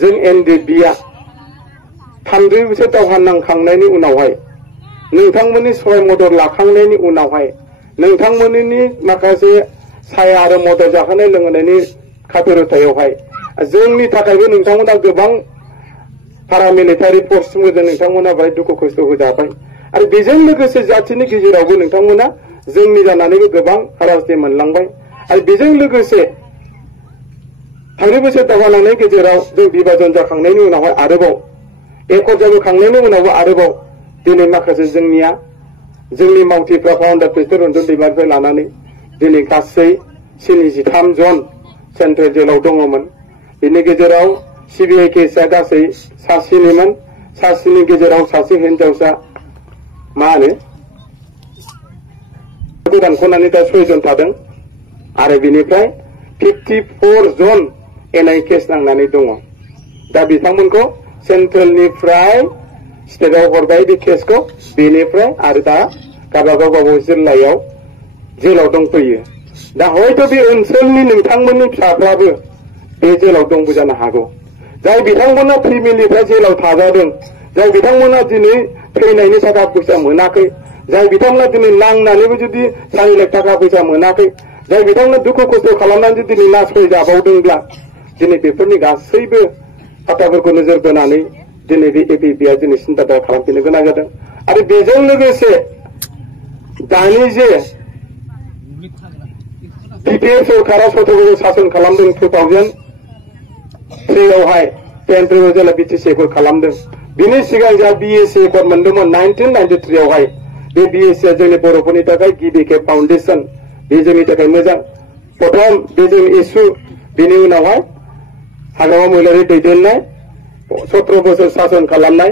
जों एनडिएफबिआ 3 बोसोर दावहा नांखांनायनि उनावहाय नोंथांमोननि सहाय मदद लाखांनायनि उनावहाय नोंथांमोननि माखासे साया आरो मदद जाहोनाय लोंहोनायनि खाथिरथायावहाय जोंनि थाखायबो नोंथांमोना गोबां पारामिलिटारि फोर्सफोरजों नोंथांमोना बाहाय दुखु खस्थ' होजाबाय आरो बेजों लोगोसे जातिनि गेजेरावबो नोंथांमोना जोंनि जानानैबो गोबां हारासथि मोनलांबाय आरो बेजों लोगोसे 3 बोसोर दावहा नांनायनि गेजेराव जों बिभाजन जाखांनायनि उनावहाय आरोबाव एकट जाबोखांनायनि उनावबो आरोबाव दिनै माखासे जोंनि मावथिफ्रा फाउन्डार प्रेसिडेन्ट रन्जन दैमारिनिफ्राय लानानै दिनै गासै 73 जन सेन्ट्रेल जेलाव दङमोन। बेनि गेजेराव सिबिआइ केसआ गासै 7निमोन 7नि गेजेराव सासे हिनजावसा मा होनो दानख'नानै दा 6 जन थादों आरो बेनिफ्राय 54 जन एनआइ केस नांनानै दङ। दा बिथांमोनखौ सेन्ट्रेलनिफ्राय स्टेटआव हरबाय बे केसखौ बेनिफ्राय आरो दा गावबागाव जिल्लायाव जेलाव दंफैयो। दा हयथ' बे ओनसोलनि नोंथांमोननि फिसाफ्राबो बे जेलाव दंबो जानो हागौ। जाय बिथांमोना फेमिलिफ्रा जेलाव थाजादों, जाय बिथांमोना दिनै फैनायनि थाखा फैसा मोनाखै, जाय बिथांमोना दिनै नांनानैबो जुदि 4 लाख थाखा फैसा मोनाखै, जाय बिथांमोना दुखु खस्थ' खालामनानै दिनै नासयजाबावदोंब्ला दिनै बेफोरनि गासैबो बाथ्राफोरखौ नोजोर बोनानै दिनै बे एबिपिआ दिनै सिन्था खालामफिननो गोनां जादों। आरो बेजों लोगोसे दानि जे बिपिएफ सरकारा 17 बोसोर सासन खालामदों 2003आवहाय 10 जेला बिटिसि एकर्ड खालामदों। बिनि सिगां जोंहा बिएसि एकर्ड मोनदोंमोन 1993आवहाय। बे बिएससिआ जोंनि बर'फोरनि थाखाय गिबि खेब फाउन्डेसन, बे जोंनि थाखाय मोजां प्रथम बे जोंनि इसु। बेनि उनावहाय हाग्रामा महिलारि दैदेननाय 17 बोसोर सासन खालामनाय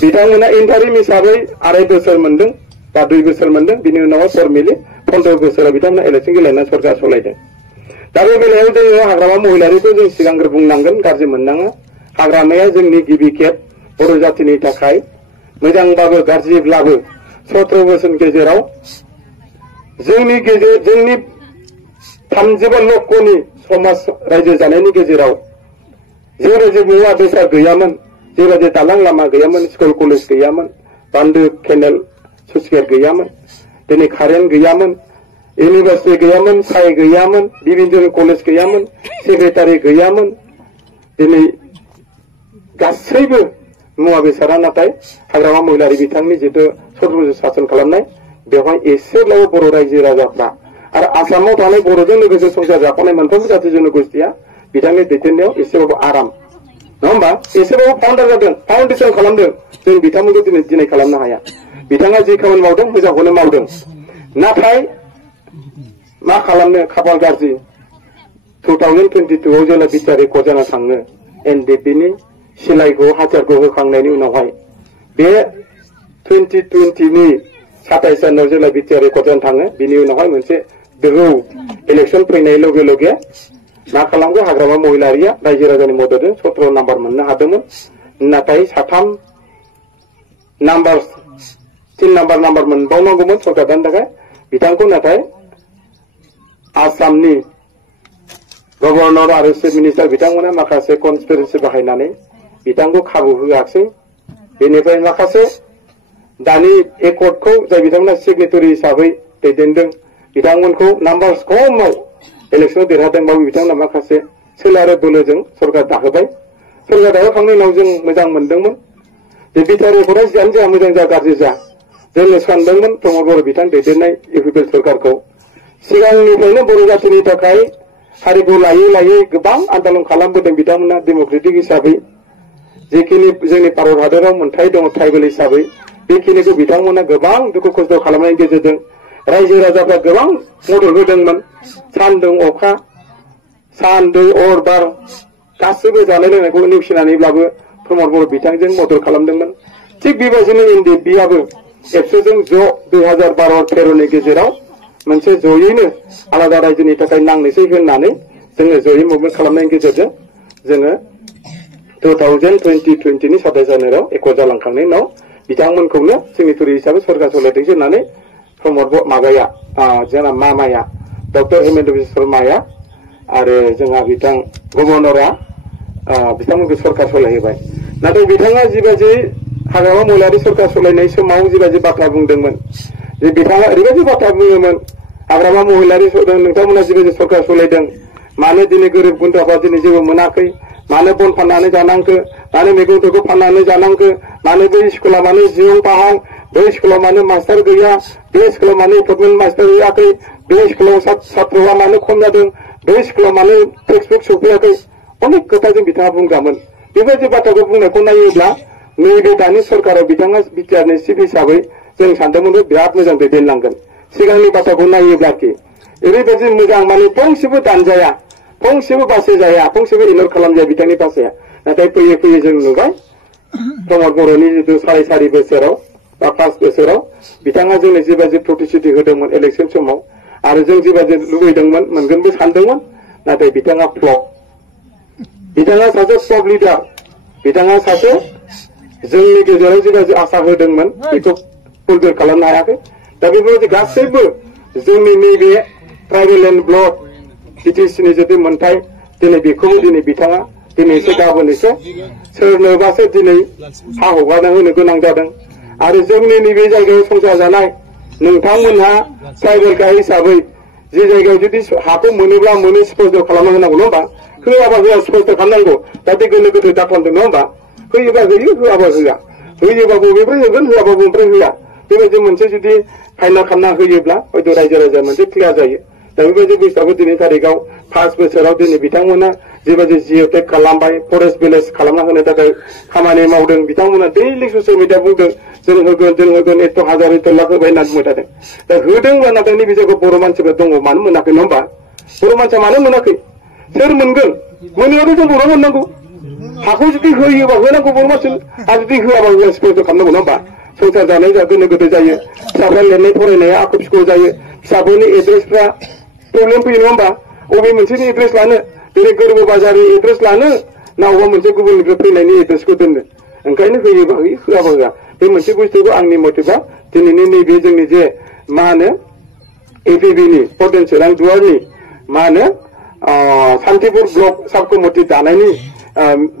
बिथांमोना इन्टारिम हिसाबै 2.5 बोसोर मोनदों बा 2 बोसोर मोनदों। बिनि उनावहाय फर्मेलि 15 बोसोराव बिथांमोना इलेक्सन गेलेनानै सरकार सलायदों। दा बे बेलायाव जोङो हाग्रामा महिलारिखौ जों सिगांग्रो बुंनांगोन, गाज्रि मोननाङा। हाग्रामाया जोंनि गिबि खेब बर' जातिनि थाखाय मोजांबाबो गाज्रिब्लाबो 17 बोसोरनि गेजेराव जोंनि 30 लक्षनि समाज रायजो जानायनि गेजेराव जेबायदि मुवा बेसाद गैयामोन, जेबायदि दालां लामा गैयामोन, स्कुल कलेज गैयामोन, बान्दो केनेल सुइस गेट गैयामोन, दिनै कारेन्ट गैयामोन, इउनिभार्सिटि गैयामोन, साइ गैयामोन, डिभिजन कलेज गैयामोन, सेक्रेटारि गैयामोन। दिनै गासैबो मुवा बेसादा नाथाय हाग्रामा महिलारि बिथांनि जितु 17 बोसोर सासन खालामनाय बेवहाय एसेब्लाबो बर' रायजो राजाफ्रा आरो आसामाव थानाय बर'जों लोगोसे संसार जाफानाय मोनफ्रोमबो जाथि जनगोष्ठिया बिथांनि दैदेननायाव एसेबाबो आराम, नङा होमबा? एसेबाबो फाउन्डार जादों, फाउन्डेसन खालामदों। जों बिथांमोनखौ दिनै खालामनो हाया। बिथाङा जि खामानि मावदों मोजांखौनो मावदों। नाथाय मा खालामनो, खाफाल गाज्रि 2022आव जेला बिटिआर एकर्ड जाना थाङो एनडिएफबिनि सिलाइखौ हाथियारखौ होखांनायनि उनावहाय बे 2020नि 27 जानुवारियाव जेला बिटिआर एकर्ड जाना थाङो बिनि उनावहाय मोनसे दोहौ इलेक्सन फैनाय लगे लगे मा खालामगौ, हाग्रामा महिलारिया रायजो राजानि मददजों 17 नाम्बार मोननो हादोंमोन। नाथाय 3 नाम्बार मोनबावनांगौमोन सरकार दानो थाखाय बिथांखौ। नाथाय आसामनि गभर्नर आरो चिफ मिनिस्टार बिथांमोना माखासे कनस्पिरेसि बाहायनानै बिथांखौ खाबु होआखिसै। बेनिफ्राय माखासे दानि एकर्डखौ जाय बिथांमोना सिगनेटरि हिसाबै दैदेनदों बिथांमोनखौ नाम्बार खमाव इलेक्सनाव देरहादोंबाबो बिथांमोना माखासे सोलारो बोलोजों सरकार दाहोबाय। सरकार दाहोखांनायनि उनाव जों मोजां मोनदोंमोन जे बिटिआर एकर्डआ जियानो जा, मोजां जा गाज्रि जा, जोङो सानदोंमोन प्रमद बर' बिथां दैदेननाय इउपिपिएल सरकारखौ सिगांनिफ्रायनो बर' जातिनि थाखाय हारिखौ लायै लायै गोबां आन्दलन खालामबोदों बिथांमोना डेम'क्रेटिक हिसाबै। जेखिनि जोंनि भारत हादराव मोन्थाय दङ ट्राइबेल हिसाबै बेखिनिखौ बिथांमोना गोबां दुखु खस्थ' खालामनायनि गेजेरजों रायजो राजाफ्रा गोबां मदद होदोंमोन। सान्दुं अखा, सान दै अर बार गासैबो जानाय लोंनायखौ नेवसिनानैब्लाबो प्रमद बर' बिथांजों मदद खालामदोंमोन। थिग बेबायदिनो एनडिएफबिआबो एबसुजों ज' 2012-13नि गेजेराव मोनसे जयैनो आलादा रायजोनि थाखाय नांनोसै होननानै जोङो जयै मुभमेन्ट खालामनायनि गेजेरजों जोङो 2020नि 27 जानुवारियाव एकर्ड जालांखांनायनि उनाव बिथांमोनखौनो सिगनेटरि हिसाबै सरकार सलायदोंसो होननानै प्रमद माबाया जोंना मामाया डक्टर हेमेन्त बिश्व शर्माया आरो जोंहा बिथां गभर्नरा बिथांमोनखौ सरकार सलायहोबाय नाथाय बिथाङा जिबायदि हाग्रामा महिलारि सरकार सलायनाय समाव जिबायदि बाथ्रा बुंदोंमोन जे बिथाङा ओरैबायदि बाथ्रा बुङोमोन हाग्रामा महिलारि नोंथांमोना जिबायदि सरकार सलायदों मानो दिनै गोरिब गुन्द्राफ्रा दिनै जेबो मोनाखै मानो बन फाननानै जानांखो मानो मैगं थाइगं फाननानै जानांखो मानो बै स्कुला मानो जिउं पाहां बै स्कुलाव मानो मास्टार गैया बे स्कुलाव मानो एपइन्टमेन्ट मास्टार गैयाखै बे स्कुलाव सात्रआ मानो खम जादों बे स्कुलाव मानो टेक्सटबुक सफैयाखै अनेक खोथा जों बिथाङा बुंग्रामोन बेबायदि बाथ्राखौ बुंनायखौ नायोब्ला नैबे दानि सरकाराव बिथाङा बिटिआरनि चिफ हिसाबै जों सानदोंमोन बिराद मोजां दैदेनलांगोन सिगांनि बाथ्राखौ नायोब्लाखि ओरैबायदि मोजां माने फंसेबो दानजाया फंसेबो बासै जाया फंसेबो इगनर खालामजाया बिथांनि बाथ्राया नाथाय फैयै फैयै जों नुबाय प्रमद बर'नि जिथु 4.5 बोसोराव बा 5 बोसोराव बिथाङा जोंनो जिबायदि प्रतिश्रुति होदोंमोन इलेक्सन समाव आरो जों जिबायदि लुबैदोंमोन मोनगोनबो सानदोंमोन नाथाय बिथाङा फ्लप बिथाङा सासे फ्लप लिडार बिथाङा सासे जोंनि गेजेराव जिबायदि आसा होदोंमन बेखौ फुलफिल खालामनो हायाखै दा बेबायदि गासैबो जोंनि नैबे ट्राइबेल एन्ड ब्लक बिटिसिनि जुदि मोनथाय दिनै बेखौबो दिनै बिथाङा दिनै एसे गाबोन एसे सोरनोबासो दिनै हा हगारना होनो गोनां जादों आरो जोंनि नैबे जायगायाव संसार जानाय नोंथांमोनहा ट्राइबेलखा हिसाबै जे जायगायाव जुदि हाखौ मोनोब्ला मोनो स्पष्ट खालामना होनांगौ नङा होमबा होआबा होआ स्पष्ट खालामनांगौ जाहाथे गोनो गोथो दाखालामदों नङा होमबा होयोबा होयो होआबा होआ होयोबा बबेनिफ्राय होगोन होआबा बबेनिफ्राय होआ बेबायदि मोनसे जुदि फाइनाल खालामना होयोब्ला हयथ' रायजो राजा मोनसे क्लियार जायो दा बेबायदि बुस्थुआबो दिनै तारिखाव 5 बोसोराव दिनै बिथांमोना जिबायदि जिअटेक खालामबाय फरेस्ट भिलेज खालामना होनो थाखाय खामानि मावदों बिथांमोना दैलि ससियेल मिडिया बुंदों जों होगोन एथ' हाजार एथ' लाख होबाय होननानै बुंबाय थादों दा होदोंब्ला नाथाय नैबे जायगायाव बर' मानसिफोर दङ मानो मोनाखै नङा होमबा बर' मानसिया मानो मोनाखै सोर मोनगोन मोनोबाथ' जों बर' मोननांगौ हाखौ जुदि होयोबा होनांगौ बर' मानसि आरो जुदि होआबा होआ स्पष्ट खालामनांगौ नङा होमबा संसार जानाय गोनो गोथो जायो फिसाफ्रा लिरनाय फरायनाया आख' फिख' जायो फिसाफोरनि एड्रेसफ्रा प्रब्लेम फैयो नङा होमबा बबे मोनसेनि एड्रेस लानो दिनै गोरबो बाजारनि एड्रेस लानो ना अबेबा मोनसे गुबुननिफ्राय फैनायनि एड्रेसखौ दोननो ओंखायनो होयोबा होयो होआबा होआ बे मोनसे बुस्थुखौ आंनि मथेबा दिनैनि नैबे जोंनि जे मा होनो एपिबिनि पटेनसियेल दुवारनि मा होनो सान्तिपुर ब्लक साब कमिटि दानायनि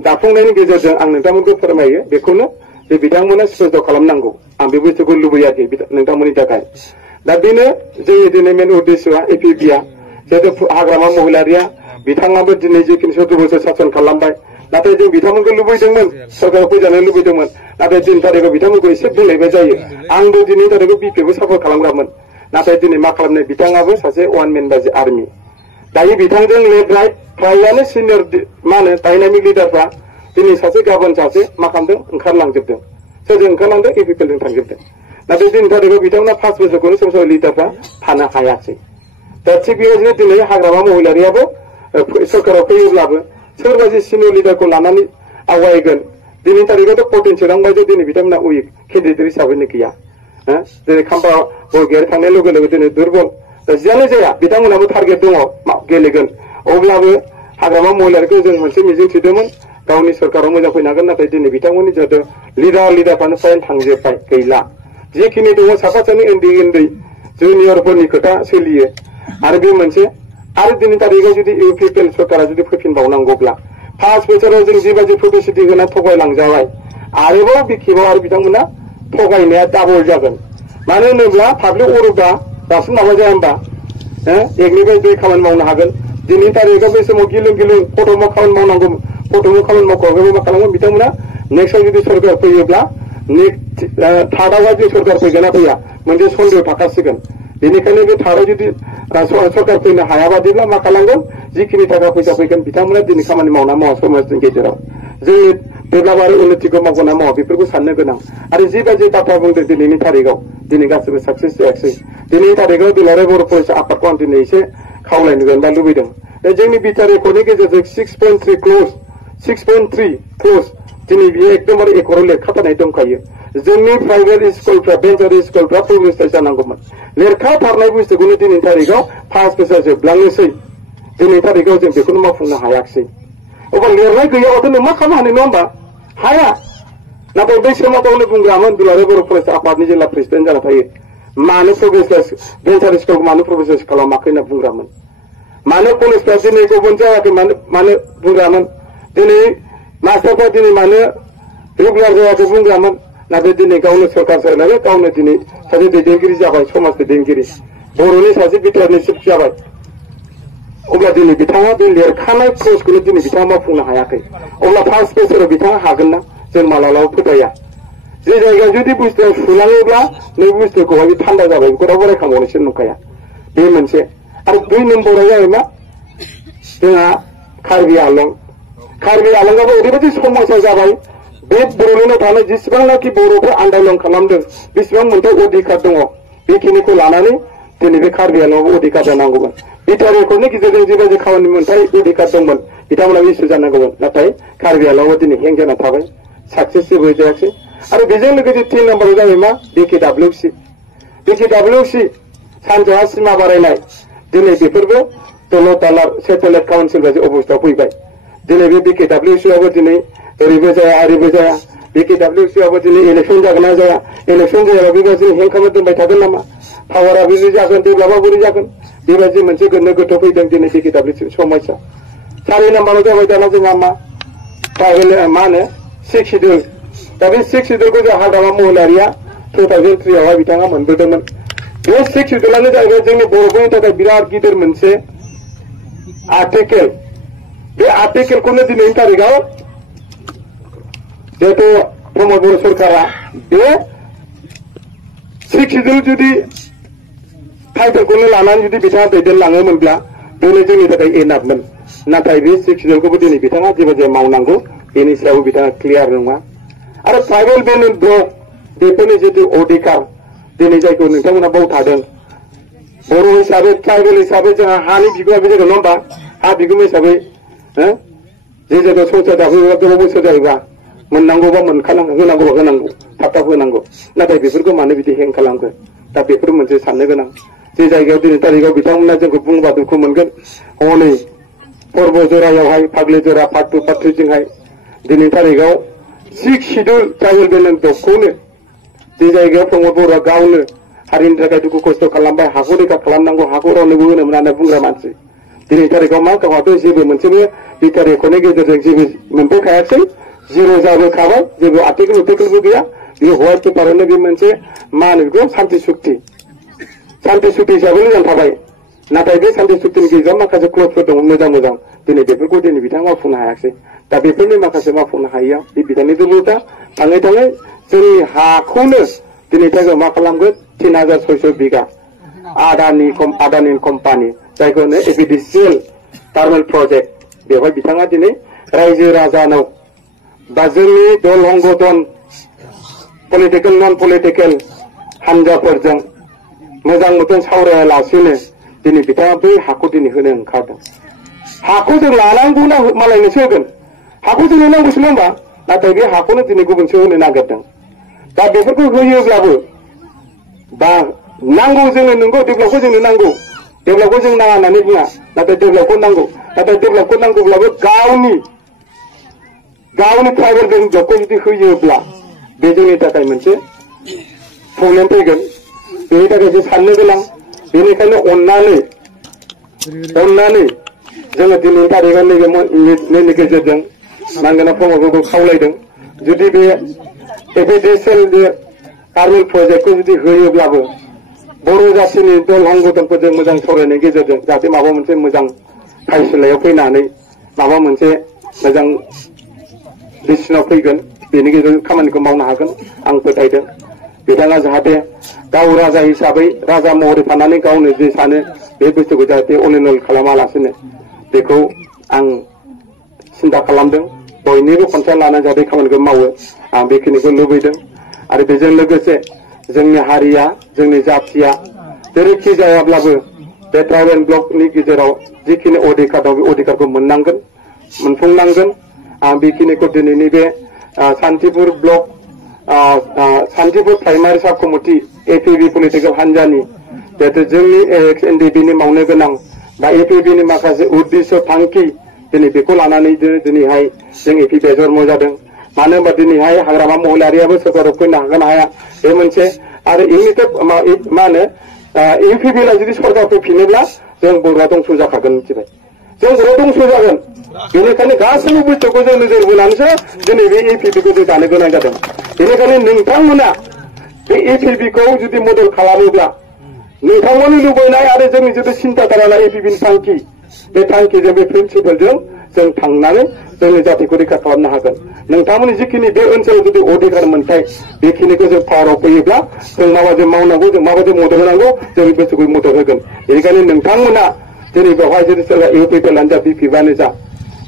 दाफुंनायनि गेजेरजों आं नोंथांमोनखौ फोरमायो बेखौनो जे बिथांमोना स्पष्ट खालामनांगौ आं बे बुस्थुखौ लुबैयाखै नोंथांमोननि थाखाय दा बेनो जोंनि दिनै मेन उद्देश्यआ एपिबिआ जिहेतु हाग्रामा महिलारिया बिथाङाबो दिनै जिखिनि 14 बोसोर सासन खालामबाय नाथाय जों बिथांमोनखौ लुबैदोंमोन सरकाराव फैजानो लुबैदोंमोन नाथाय दिनै तारिखाव बिथांमोनखौ एसे बुंलायबाय जायो आंबो दिनै तारिखाव बिपिएफखौ सापर्ट खालामग्रामोन नाथाय दिनै मा खालामनाय बिथाङाबो सासे वान मेन बायदि आर्मि दायो बिथांजों लेफ्ट राइट फ्रायानो सिनियर मा होनो डायनामिक लिडारफ्रा दिनै सासे गाबोन सासे मा खालामदों ओंखारलांजोबदों सोरजों ओंखारलांदों एपिपिएलजों थांजोबदों नाथाय दिनै तारिखाव बिथांमोना 5 बोसोरखौनो सोरबा लिडारफ्रा थानो हायासै दा थिग बेबायदिनो दिनै हाग्रामा महिलारियाबो सरकाराव फैयोब्लाबो सोरबा जे सिनियर लिडारखौ लानानै आवगायगोन दिनै तारिखावथ' पटेनसियेल बायदि दिनै बिथांमोना उइक केन्डिडेट हिसाबैनो गैया दिनै खाम्फा बरगयारि थांनाय लोगो लोगो दिनै दुर्बल दा जियानो जाया बिथांमोनाबो टारगेट दङ गेलेगोन अब्लाबो हाग्रामा महिलारिखौ जों मोनसे मिजिं थिदोंमोन गावनि सरकाराव मोजां फैनो हागोन नाथाय दिनै बिथांमोननि जिहेतु लिडारफ्रानो फ्राय थांजोबबाय गैला जिखिनि दङ साफा सानै उन्दै जुनियरफोरनि खोथा सोलियो आरो बे मोनसे आरो दिनै तारिखाव जुदि इउपिपिएल सरकारा जुदि फैफिनबावनांगौब्ला 5 बोसोराव जों जिबायदि प्रतिश्रुति होना थगायलांजाबाय आरोबाव बिखेबाव आरो बिथांमोना थगायनाया डाबल जागोन मानो होनोब्ला पाब्लिक अरबा दासिम माबा जाया होमबा एकनिफ्राय 2 खामानि मावनो हागोन दिनै तारिखाव बे समाव गिलुं फट'माव खामानि मावनांगौ फट'माव खामानि मावखांनानै मा खालामगोन बिथांमोना नेक्स्टआव जुदि सरकार फैयोब्ला थार्डआवहाय जे सरकार फैगोन ना फैया मोनसे सन्देह थाखासिगोन बेनिखायनो बे थार्डआव जुदि सरकार फैनो हायाबादिब्ला मा खालामगोन जिखिनि थाखा फैसा फैगोन बिथांमोना दिनै खामानि मावना मावा समाजनि गेजेराव जोंनि डेभेलप आरो उन्नतिखौ मावगोन ना मावा बेफोरखौ साननो गोनां आरो जिबायदि बाथ्रा बुंदों दिनैनि तारिखाव दिनै गासिबो साक्सेस जायाखै दिनैनि तारिखाव दुलाराय बर' फरायसा आफादखौ आं दिनै एसे खावलायनो बा लुबैदों जोंनि बिटिआर एकर्डनि गेजेरजों 6.3 क्ल'ज दिनै बियो एकदमबारे एकर्डआव लिरखाथारनाय दंखायो जोंनि प्राइभेट स्कुलफ्रा भेन्सार स्कुलफ्रा पाब्लिसाइज जानांगौमोन लिरखाथारनाय बुस्थुखौनो दिनैनि तारिखाव 5 बोसोर जोबलांनोसै दिनैनि तारिखाव जों बेखौनो मावफुंनो हायाखिसै अब्ला लिरनाय गैयाबाथ' नों मा खालामनो हानो नङा होमबा हाया नाथाय बै समाव गावनो बुंग्रामोन दुलाराय बर' फरायसा आफादनि जिल्ला प्रेसिडेन्ट जाना थायो मानो प्रोग्रेस भेन्सार स्कुलखौ मानो प्रोग्रेस खालामाखै होनना बुंग्रामोन मानो कलेजफ्रा दिनै गुबुन जायाखै मानो बुंग्रामोन दिनै मास्टारफ्रा दिनै मानो रेगुलार जायाखै बुंग्रामोन नाथाय दिनै गावनो सरकार सोलायनानै गावनो दिनै सासे दैदेनगिरि जाबाय समाज दैदेनगिरि बर'नि सासे बिटिआरनि चिफ जाबाय अब्ला दिनै बिथाङा बे लिरखानाय कर्सखौनो दिनै बिथाङा मावफुंनो हायाखै अब्ला फार्स्ट बोसोराव बिथाङा हागोन ना जों मालाबाबो फोथाया जे जायगायाव जुदि बुस्थुआ सुलाङोब्ला नै बुस्थुखौहाय थान्दा जाबाय बेखौ रावबो रायखांबावनोसो नंखाया बे मोनसे आरो 2 नम्बरा जाबाय मा जोंहा कार्बि आलंआबो ओरैबायदि समस्या जाबाय बे बर'लेण्डआव थानाय जेसेबांनाखि बर'फोर आन्दालन खालामदों बेसेबां मोनथाय अधिकार दङ बेखिनिखौ लानानै दिनै बे कार्बि आलंआवबो अधिकार जानांगौमोन बिटिआर रेकर्डनि गेजेरजों जेबायदि खामानि मोनथाय अधिकार दंमोन बिथांमोनाबो इसु जानांगौमोन नाथाय कार्बि आलंआव दिनै हें जाना थाबाय साक्सेस जेबो जायाखै आरो बेजों लोगोसे 3 नम्बराव जाबाय मा बिकेडब्लिउसि सानजाहा सिमा बारायनाय दिनै बेफोरबो दलर दालार सेटेलाइट काउन्सिल बायदि अबस्थायाव फैबाय दिनै बे बिकेडब्लिउसिआबो दिनै ओरैबो जाया ओरैबो जाया बिकेडब्लिउसिआबो दिनै इलेक्सन जागोन ना जाया इलेक्सन जायाबा बेबायदिनो हें खालामना दोनबाय थागोन नामा पावारा बोरै जागोन डेभेलपआ बोरै जागोन बेबायदि मोनसे गोनो गोथो फैदों दिनै बिकेडब्लिउसि समस्या 4 नम्बराव जाबाय दाना जोंहा मा ट्राइबेल मा होनो 6 शिड्युल दा बे 6 शिड्युलखौ जों हाग्रामा महिलारिया 2003 आवहाय बिथाङा मोनबोदोंमोन बे 6 शिड्युलानो जाहैबाय जोंनि बर'फोरनि थाखाय बिराद गिदिर मोनसे आर्टिकेल बे आर्टिकेलखौनो दिनैनि तारिखाव जिहेतु प्रमद बर' सरकारा बे 6 शिड्युल जुदि टाइटेलखौनो लानानै जुदि बिथाङा दैदेनलाङोमोनब्ला बेनो जोंनि थाखाय एनाफमोन नाथाय बे 6 शिड्युलखौबो दिनै बिथाङा जेबायदि मावनांगौ बेनि सायाव बिथाङा क्लियार नङा आरो ट्राइबेल बेलेन्स ब्लक बेफोरनि जितु अधिकार दिनै जायखौ नोंथांमोना बाव थादों बर' हिसाबै ट्राइबेल हिसाबै जोंहा हानि बिगोमा बे जायगायाव नङा होमबा हा बिगोमा हिसाबै जे जायगायाव संसार जाफैबा गोबाव बोसोर जायोबा मोननांगौबा मोनखानांगौ होनांगौबा होनांगौ थाब थाब होनांगौ नाथाय बेफोरखौ मानो बिदि हें खालामगोन दा बेफोर मोनसे साननो गोनां जे जायगायाव दिनै तारिखाव बिथांमोना जोंखौ बुंबा दुखु मोनगोन हनै पर्ब जरायावहाय फाग्लि जरा पार्ट 2 पार्ट 3 जोंहाय दिनै तारिखाव 6 शिड्युल ट्राइबेल बेलेन्स ब्लकखौनो जे जायगायाव प्रमद बर'आ गावनो हारिनि थाखाय दुखु खस्थ' खालामबाय हाखौ रैखा खालामनांगौ हाखौ रावनोबो होनो मोना होनना बुंग्रा मानसि दिनै तारिखाव मा गावहाथ' जेबो मोनसेबो बिटिआर रेकर्डनि गेजेरजों जेबो मोनबोखायाखै जिर' जाबोखाबाय जेबो आर्टिकेलबो गैया बे हवाइट पेपारावनो बे मोनसे मा होनो बेखौ सान्ति सुक्ति हिसाबैनो जाना थाबाय नाथाय बे सान्ति सुक्तिनि गेजेराव माखासे क्लजफोर दङ मोजां दिनै बेफोरखौ दिनै बिथाङा मावफुंनो हायाखै दा बेफोरनि माखासे मावफुंनो हायैया बे बिथांनि दुर्बलता थाङै जोंनि हाखौनो दिनै थाखाय मा खालामगोन 3600 बिघा आदानि कम्पानि जायखौ होनो एपिडिसिएल टार्मेल प्रजेक्ट बेवहाय बिथाङा दिनै रायजो राजानाव बा जोंनि दल हंगदन पलिटिकेल नन पलिटिकेल हानजाफोरजों मोजां मथन सावरायालासिनो दिनै बिथाङा बै हाखौ दिनै होनो ओंखारदों हाखौ जों लानांगौ ना मालायनोसो होगोन हाखौ जोंनो नांगौसो नङा होमबा नाथाय बे हाखौनो दिनै गुबुनसो होनो नागिरदों दा बेफोरखौ होयोब्लाबो बा नांगौ जोंनो नंगौ डेभेलपखौ जोंनो नांगौ डेभेलपखौ जों नाङा होननानै बुङा नाथाय डेभेलपखौ नांगौ नाथाय डेभेलपखौ नांगौब्लाबो गावनि ट्राइबेल बेलेन्स ब्लकखौ जुदि होयोब्ला बे जोंनि थाखाय मोनसे प्रब्लेम फैगोन बेनि थाखाय जों साननो गोनां बेनिखायनो अननानै जोङो दिनैनि तारिखाव नैबे गेजेरजों नांगोना प्रमदखौ खावलायदों जुदि बे एपिडिसिएल टार्मेल प्रजेक्टखौ जुदि होयोब्लाबो बर' जाथिनि दल हंगदनफोरजों मोजां सावरायनायनि गेजेरजों जाहाथे माबा मोनसे मोजां फायसलायाव फैनानै माबा मोनसे मोजां डिसिसनाव फैगोन बेनि गेजेरजों खामानिखौ मावनो हागोन आं फोथायदों बिथाङा जाहाथे गाव राजा हिसाबै राजा महरै थानानै गावनो जे सानो बे बुस्थुखौ जाहाथे अनिनल खालामालासिनो बेखौ आं सिन्था खालामदों बयनिबो कन्सार्न लानानै जाहाथे खामानिखौ मावो आं बेखिनिखौ लुबैदों आरो बेजों लोगोसे जोंनि हारिया जोंनि जाथिया जेरैखि जायाब्लाबो बे ट्राइबेल ब्लकनि गेजेराव जिखिनि अधिकार दं बे अधिकारखौ मोनफुंनांगोन आं बेखिनिखौ दिनैनि बे सान्तिपुर ब्लक सान्तिपुर प्राइमारि साब कमिटि एपिबि पलिटिकेल हान्जानि जिहेतु जोंनि एनडिबिनि मावनो गोनां बा एपिबिनि माखासे उद्देश्य थांखि दिनै बेखौ लानानै दिनैहाय जों एपिबिआ जन्म जादों मानो होनबा दिनैहाय हाग्रामा महिलारियाबो सरकाराव फैनो हागोन हाया बे मोनसे आरो इउनिटेड मा होनो इउपिबिला जुदि सरकार फैफिनोब्ला जों बर'आ दंस' जाखागोन मिथिबाय जों बर'आ दंस' जागोन बेनिखायनो गासैबो बुस्थुखौ जों नोजोर बोनानैसो दिनै बे एपिपिखौ जों दानो गोनां जादों। बेनिखायनो नोंथांमोना बे एपिपिखौ जुदि मदद खालामोब्ला नोंथांमोननि लुबैनाय आरो जोंनि जुदि सिन्था धारा एपिपिनि थांखि बे थांखिजों बे प्रिन्सिपालजों जों थांनानै जोंनि जातिखौ रैखा खालामनो हागोन। नोंथांमोननि जिखिनि बे ओनसोलाव जुदि अधिकार मोनथाय बेखिनिखौ जों पावाराव फैयोब्ला जों माबायदि मावनांगौ जों माबायदि मदद होनांगौ जों बे बुस्थुखौ मदद होगोन। बेनिखायनो नोंथांमोना दिनै बेवहाय जुदि सोरबा इउपिपिएलानो जा बिपिबानो जा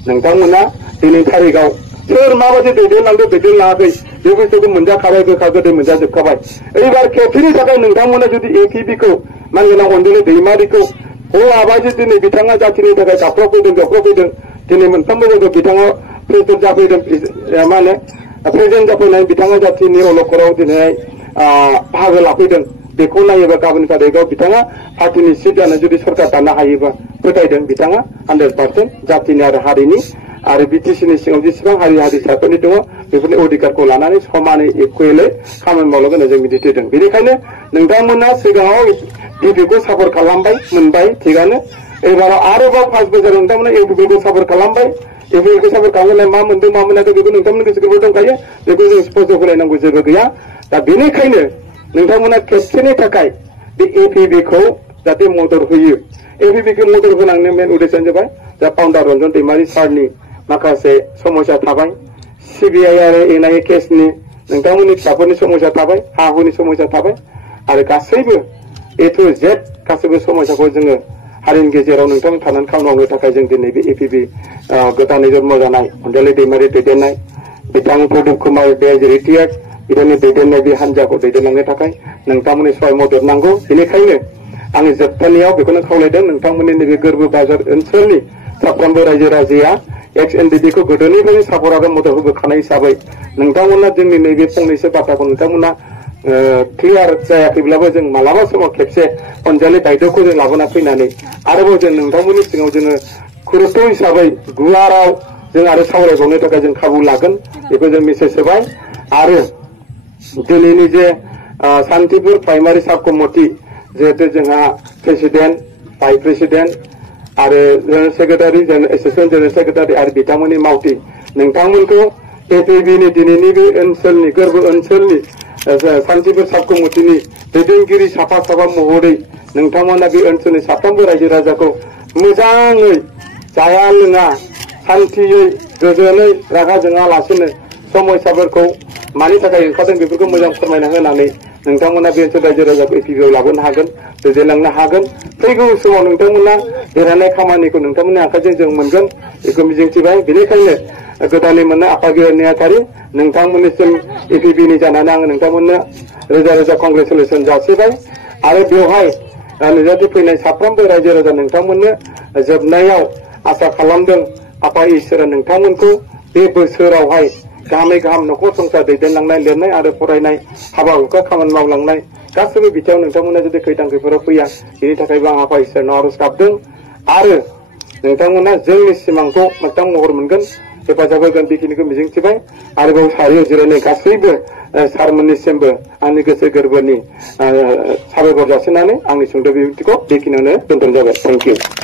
नोंथांमोना दिनै थारिखआव सोर माबायदि दैदेनलांदो दैदेनलाङाखै बे बुस्थुखौ मोनजाखाबाय गोखा गोदै मोनजाजोबखाबाय। एबार खेबसेनि थाखाय नोंथांमोना जुदि एपिपिखौ मानगोनां अनजलि दैमारिखौ हौवाबायदि दिनै बिथाङा जातिनि थाखाय गाबख्रावफैदों दिनै मोनफ्रोमबो जायगायाव बिथाङा प्रेसिडेन्ट जाफैदों मा होनो प्रेसिडेन्ट जाफैनाय बिथाङा जातिनि अलखराव दिनै बाहागो लाफैदों। बेखौ नायोबा गाबोन तारिखआव बिथाङा पार्टिनि सिट जानो जुदि सरकार दानो हायोबा फोथायदों बिथाङा 100% जातिनि आरो हारिनि आरो बिटिसिनि सिङाव जेसेबां हारि हारिसाफोरनि दङ बेफोरनि अधिकारखौ लानानै समानै इकुवेलै खामानि मावलांगोन जों मिजिंथिदों। बेनिखायनो नोंथांमोना सिगाङाव एपिपिखौ सापर्ट खालामबाय मोनबाय थिगानो। एबाराव आरोबाव 5 बोसोर नोंथांमोना एपिपिखौ सापर्ट खालामबाय। एपिपिखौ सापर्ट खालामनाय मा मोनदों मा मोनाखै बेखौ नोंथांमोननि गोसो गोरबोआव दंखायो। बेखौ जों स्पष्ट होलायनांगौ जेबो गैया। दा बेनिखायनो नोंथांमोना खेबसेनि थाखाय बे एपिपिखौ जाहाथे मदद होयो। एपिपिखौ मदद होनांनो मेन उद्देश्यानो जाबाय दा फाउन्डार रन्जन दैमारि सारनि माखासे समस्या थाबाय। सिबिआइ आरो एनआइए केसनि नोंथांमोननि फिसाफोरनि समस्या थाबाय हा हुनि समस्या थाबाय आरो गासैबो ए टु जेड गासैबो समस्याखौ जोङो हारिनि गेजेराव नोंथांमोन थानानै खामानि मावनो थाखाय जों दिनै बे एपिपि गोदानै जन्म जानाय अनजालि दैमारि दैदेननाय बिथां प्रदीप कुमार बे रिटायार्ड बिथांनि दैदेननाय बे हान्जाखौ दैदेनलांनो थाखाय नोंथांमोननि सहाय मदद नांगौ। बेनिखायनो आंनि जोबथानायाव बेखौनो खावलायदों नोंथांमोननि नैबे गोरबो बाजार ओनसोलनि साफ्रोमबो रायजो राजाया एक्स एनडिपिखौ गोदोनिफ्रायनो सापर्ट आरो मदद होबोखानाय हिसाबै नोंथांमोना जोंनि नैबे फंनैसो बाथ्राखौ नोंथांमोना क्लियार जायाखैब्लाबो जों मालाबा समाव खेबसे अनजालि बायद'खौ जों लाबोना फैनानै आरोबाव जों नोंथांमोननि सिङाव जोङो गुरुत्त हिसाबै गुवाराव जों आरो सावरायबावनो थाखाय जों खाबु लागोन बेखौ जों मेसेज होबाय। आरो दिनैनि जे सान्तिपुर प्राइमारि साब कमिटि जिहेतु जोंहा प्रेसिडेन्ट भाइस प्रेसिडेन्ट आरो general secretary assistant general secretary आरो बिथांमोननि मावथि नोंथांमोनखौ एपिपिनि दिनैनि बे ओनसोलनि गोरबो ओनसोलनि सान्तिपुर साब कमिटिनि दैदेनगिरि साफा साफा महरै नोंथांमोना बे ओनसोलनि साफ्रोमबो रायजो राजाखौ मोजाङै जाया लोङा सान्थियै गोजोनै रागा जोङालासिनो समस्याफोरखौ मानि थाखाय ओंखारदों बेफोरखौ मोजां फोरमायना होनानै नोंथांमोना बे ओनसोल रायजो राजाखौ एपिपिआव लाबोनो हागोन दैदेनलांनो हागोन। फैगौ समाव नोंथांमोना देरहानाय खामानिखौ नोंथांमोननि आखाइजों जों मोनगोन बेखौ मिजिंथिबाय। बेनिखायनो गोदानै मोननाय आफादगिरि नेहाथारि नोंथांमोननिसिम एपिपिनि जानानै आङो नोंथांमोननो रोजा रोजा कंग्रेचुलेसन जासिबाय। आरो बेवहाय नुजाथि फैनाय साफ्रोमबो रायजो राजा नोंथांमोननो जोबनायाव आसा खालामदों आफा इसोरा नोंथांमोनखौ बे बोसोरावहाय गाहामै गाहाम न'खर संसार दैदेनलांनाय लिरनाय आरो फरायनाय हाबा हुखा खामानि मावलांनाय गासैबो बिथिङाव नोंथांमोना जुदि खैदां खैफोदाव फैया बेनि थाखायबो आं आफा इसोरनाव आर'ज गाबदों। आरो नोंथांमोना जोंनि सिमांखौ मोगथां महर मोनगोन हेफाजाब होगोन बेखिनिखौ मिजिंथिबाय। आरोबाव सारियाव जिरायनाय गासैबो सारमोननिसिमबो आंनि गोसो गोरबोनि साबायखर जासिनानै आंनि सुंद' बिबुंथिखौ बेखिनियावनो दोनथ'नाय जाबाय। Thank you.